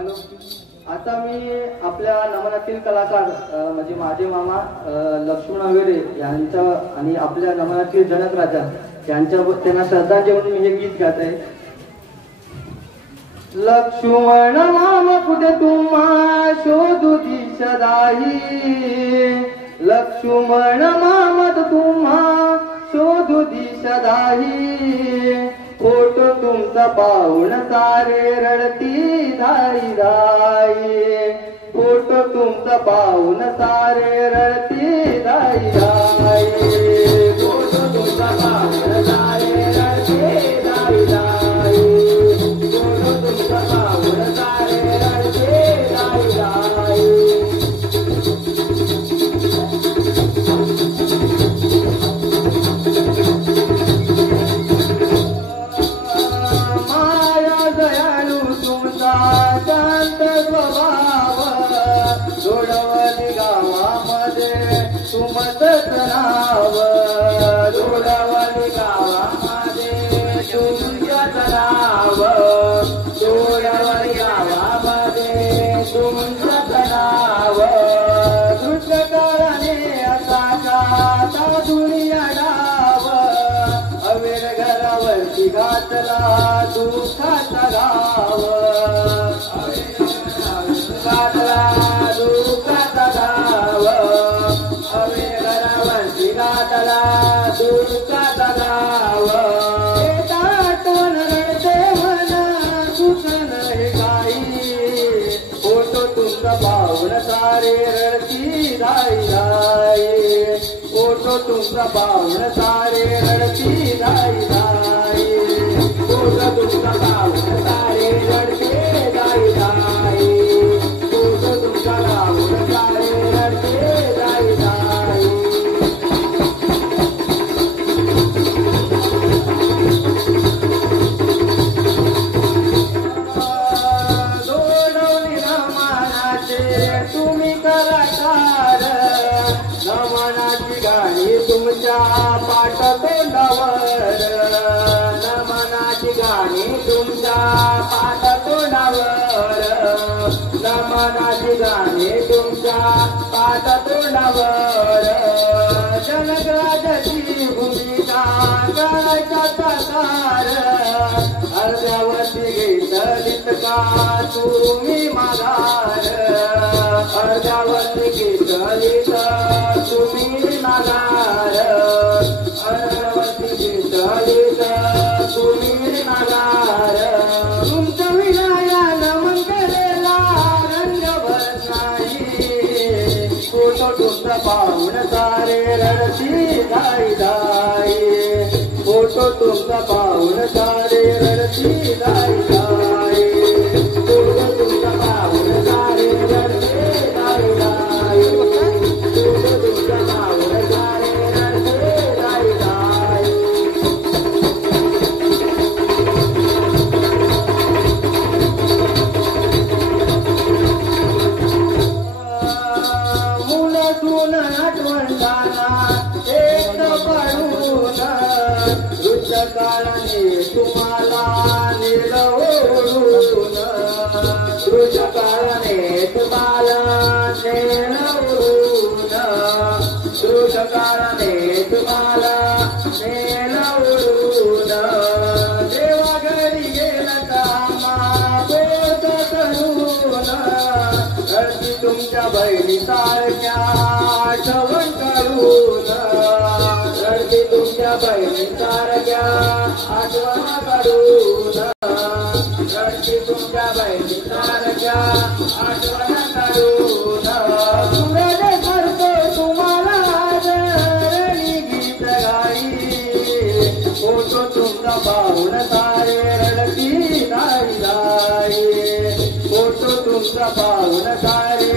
Hello, आता मी आपल्या नमनातील कलाकार म्हणजे माझे मामा लक्ष्मण अवेरे यांच्या आणि आपल्या नमनातील जनक राजा यांच्या त्यांना श्रद्धांजली म्हणून मी हे गीत गात आहे. लक्ष्मण मामा कुठे तुम्हा शोधू दिशदाही, लक्ष्मण मामा तुम्हा शोधू दिशदाही, फोटो तुमचा पाहून सारे रडती धाई धाई, फोटो तुमचा पाहून सारे रडती धाई धाई, फोटो तुमचा पाहून सारे रडती धाई धाई, फोटो तुमचा पाहून सारे रडती धाई धाई. शांत स्वभाव जोडवली गावामध्ये तुमचंच नाव, जोडवली गावामध्ये तुमचंच नाव, जोडवली गावामध्ये तुमचंच नाव. दृष्टकाळाने असा का दुनिया डाव, अवेर घरावरती घातला दुःखाचा गाव, घातला दुःखाचा गाव, अवेर घरावरती घातला दुःखाचा गाव. आठवण रडते म्हणा दुःख नाही काही, फोटो तुमचा पाहून सारे रडती धाई धाई, फोटो तुमचा पाहून सारे रडती धाई धाई, फोटो तुमचा पाहून सारे रडते धाई धाई, फोटो तुमचा पाहून सारे रडते धाई धाई. जोडवली नमनाचे तुम्ही कलाकार, नमनाची गाणी तुमच्या पाठ तोंडावर, नमनाची गाणी तुमच्या पाठ तोंडावर, नमनाची गाणी तुमच्या पाठ तोंडावर. जनकराजाची भूमिका करायचा साकार, अर्ध्यावरती घेतलीत का तुम्ही माघार, अर्ध्यावरती घेतलीत तुम्ही माघार, अर्ध्यावरती घेतलीत तुम्ही माघार. तुमच्या विनाया नमन केलेला रंग भरत नाही, फोटो तुमचा पाहून सारे रडती धाई धाई, फोटो तुमचा पाहून सारे रडती धाई धाई, फोटो तुमचा पाहून सारे रडते धाई धाई, फोटो तुमचा पाहून सारे रडते धाई धाई. मुलातून आठवण जाणार एक पडून, दृश्यकाळाने तुम्हाला निरवून, दृश्यकाळाने तुम्हाला नेलवून, दृश्यकाळाने तुम्हाला नेलवून. देवा घरी गेला कामा बोध करून, घरची तुमच्या बहिणी सारख्या आठवण काढून, घरची तुमच्या बहिणी सारख्या आठवण काढून, घरची तुमच्या बहिणी सारख्या आठवण काढून. सूरज करतो तुम्हाला आदरणी गीत गाई, फोटो तुमचा पाहून सारे रडती धाई धाई, फोटो तुमचा पाहून सारे